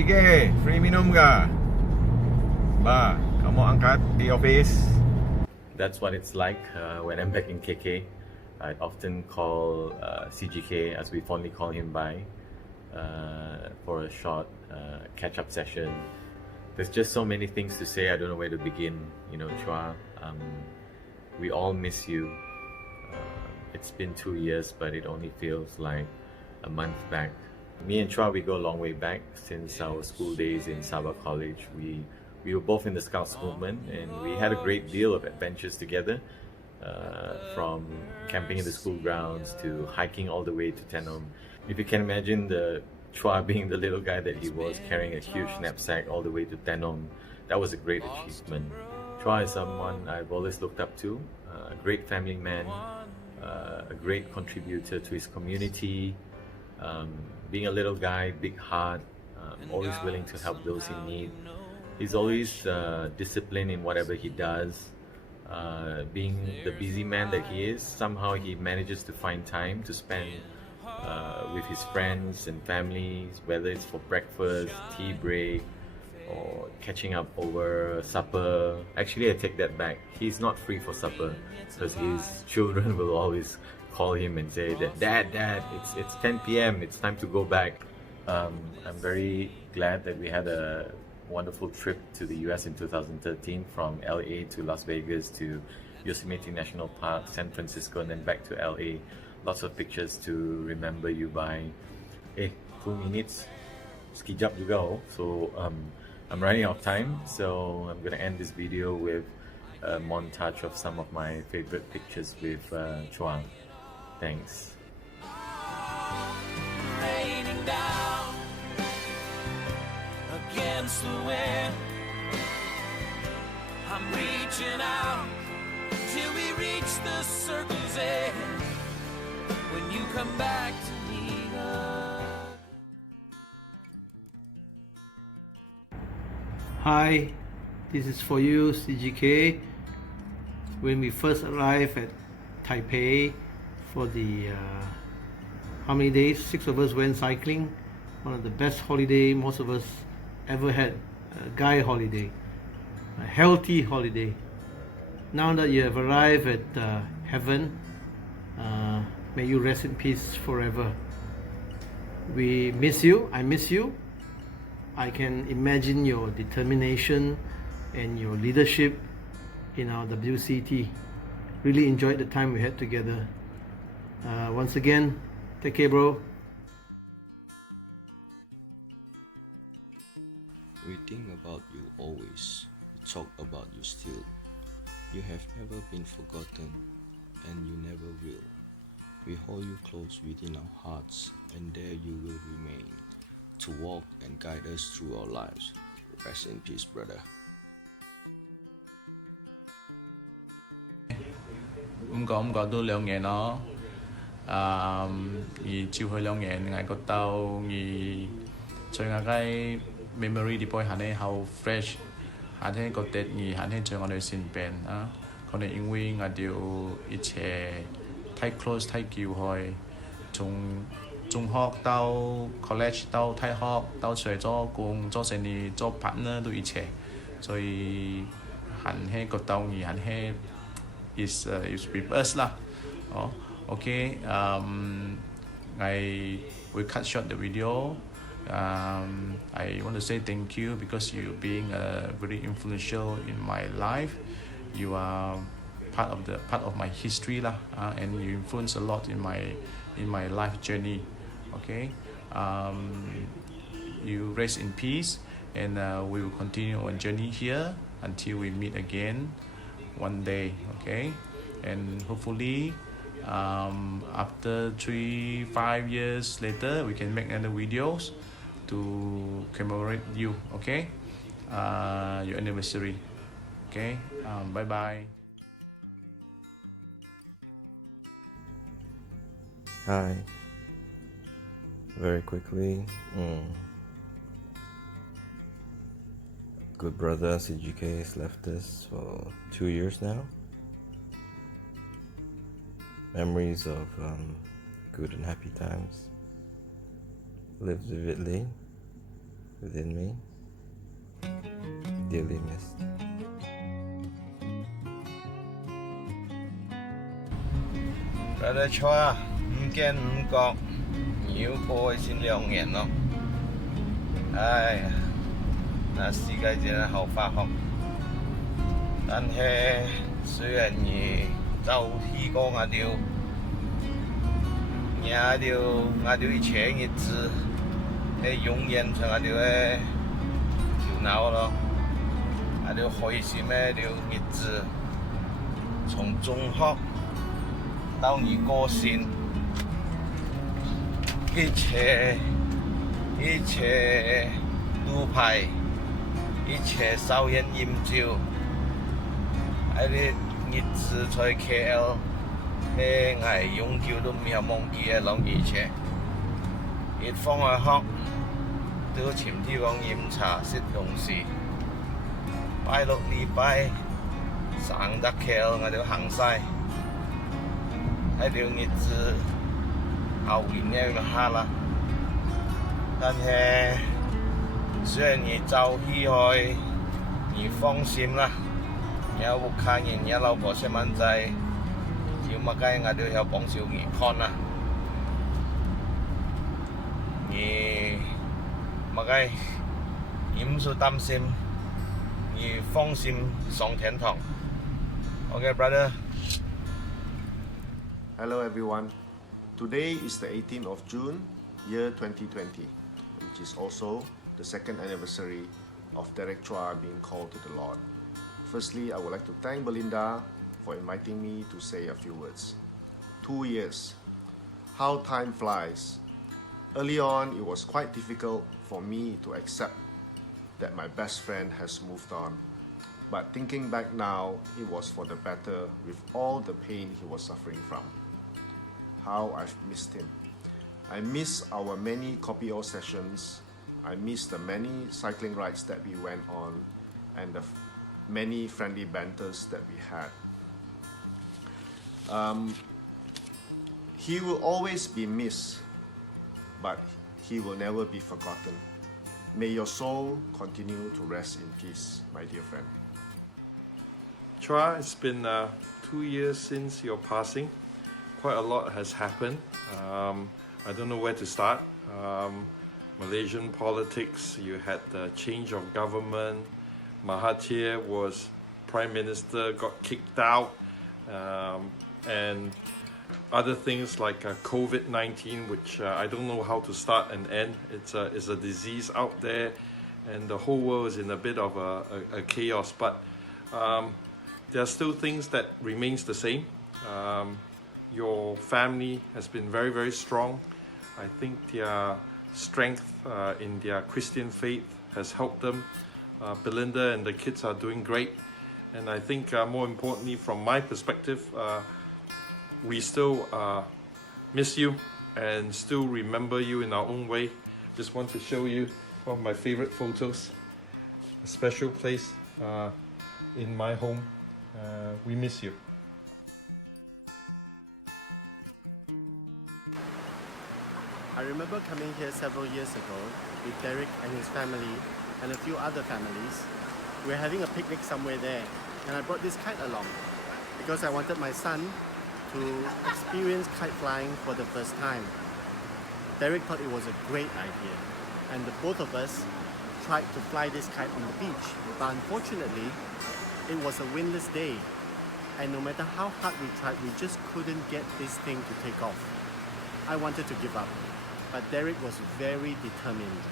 CGK, free minum ka? Ba, kamu angkat di office. That's what it's like when I'm back in KK. I'd often call CGK, as we fondly call him by, for a short catch-up session. There's just so many things to say, I don't know where to begin. You know, Chua, we all miss you. It's been 2 years, but it only feels like a month back. Me and Chua, we go a long way back since our school days in Sabah College. We were both in the Scouts movement, and we had a great deal of adventures together, from camping in the school grounds to hiking all the way to Tenom. If you can imagine the Chua being the little guy that he was, carrying a huge knapsack all the way to Tenom, that was a great achievement. Chua is someone I've always looked up to, a great family man, a great contributor to his community, being a little guy, big heart, always willing to help those in need. He's always disciplined in whatever he does. Being the busy man that he is, somehow he manages to find time to spend with his friends and families, whether it's for breakfast, tea break, or catching up over supper. Actually, I take that back. He's not free for supper because his children will always call him and say that, Dad, it's 10 p.m. It's time to go back. I'm very glad that we had a wonderful trip to the US in 2013, from LA to Las Vegas to Yosemite National Park, San Francisco, and then back to LA. Lots of pictures to remember you by. 2 minutes. Sekejap juga. So I'm running out of time, so I'm gonna end this video with a montage of some of my favorite pictures with Chuang. Thanks. Raining down against the wind, I'm reaching out till we reach the circle's end. When you come back to me again. Hi, this is for you, CGK. When we first arrived at Taipei for the how many days? 6 of us went cycling. One of the best holiday most of us ever had. A guy holiday, a healthy holiday. Now that you have arrived at heaven, may you rest in peace forever. We miss you. I miss you. I can imagine your determination and your leadership in our WCT. Really enjoyed the time we had together. Once again, take care, bro. We think about you always, we talk about you still. You have never been forgotten, and you never will. We hold you close within our hearts, and there you will remain, to walk and guide us through our lives. Rest in peace, brother. Không có tôi lượng nghề nó chiều hơi lượng nghề ngày có tao nghề chơi ngay cái memory đi bôi hẳn ấy how fresh hẳn ấy có tết nghề hẳn ấy chơi ngon đời xin bền á còn này因为 ngày điều ít chế thái close thái kiều hồi trung học tao college tao thái học tao chơi cho cùng cho sinh đi cho partner都一切所以hẳn ấy có tao nghề hẳn ấy is with us lah. Oh, okay. We cut short the video. I want to say thank you because you being very influential in my life. You are part of my history lah, and you influence a lot in my life journey. Okay. You rest in peace, and we will continue our journey here until we meet again one day. Okay, and hopefully after 3-5 years later we can make another videos to commemorate you. Okay, your anniversary. Okay, bye bye. Hi. Very quickly, good brother CGK has left us for 2 years now. Memories of good and happy times lived vividly, within me. Dearly missed. Brother Chua, 唔經唔覺，要過去先2年咯。哎呀，那世界真係好發達，但係雖然你就去過我哋，我哋以前日子，係永遠在我哋嘅頭腦咯，我哋開心嘅日子，從中學。到你過身，一切路牌，一切sau煙飲酒，嗰啲日子在 KL，係我永久都沒有忘記嘅兩件事。一放學都潛地方飲茶食東西，拜六禮拜上得 KL 我哋行晒。喺條日子後面嘅下啦，但係雖然你走起去，你放心啦，有屋企人有老婆細蚊仔，要乜雞我都有幫小兒看啦。你乜雞你唔需擔心，你放心上天堂。Okay, brother. Hello everyone. Today is the 18th of June, year 2020, which is also the second anniversary of Derek Chua being called to the Lord. Firstly, I would like to thank Belinda for inviting me to say a few words. 2 years. How time flies. Early on, it was quite difficult for me to accept that my best friend has moved on. But thinking back now, it was for the better with all the pain he was suffering from. How I've missed him. I miss our many copy-o sessions. I miss the many cycling rides that we went on and the many friendly banters that we had. He will always be missed, but he will never be forgotten. May your soul continue to rest in peace, my dear friend. Chua, it's been 2 years since your passing. Quite a lot has happened. I don't know where to start. Malaysian politics, you had the change of government. Mahathir was Prime Minister, got kicked out. And other things like COVID-19, which I don't know how to start and end. It's a disease out there and the whole world is in a bit of a chaos. But there are still things that remains the same. Your family has been very, very strong. I think their strength in their Christian faith has helped them. Belinda and the kids are doing great. And I think more importantly, from my perspective, we still miss you and still remember you in our own way. Just want to show you one of my favorite photos. A special place in my home. We miss you. I remember coming here several years ago with Derek and his family and a few other families. We were having a picnic somewhere there and I brought this kite along because I wanted my son to experience kite flying for the first time. Derek thought it was a great idea and the both of us tried to fly this kite on the beach, but unfortunately it was a windless day and no matter how hard we tried, we just couldn't get this thing to take off. I wanted to give up, but Derek was very determined.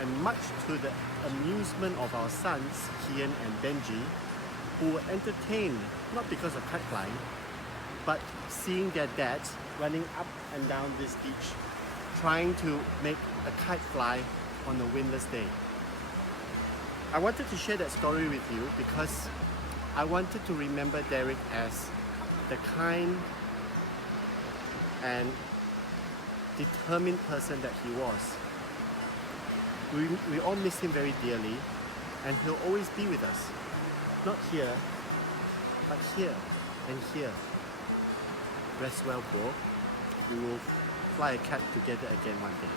And much to the amusement of our sons, Kian and Benji, who were entertained not because of kite flying, but seeing their dads running up and down this beach, trying to make a kite fly on a windless day. I wanted to share that story with you because I wanted to remember Derek as the kind and determined person that he was. We all miss him very dearly and he'll always be with us. Not here, but here and here. Rest well, bro. We will fly a kite together again one day.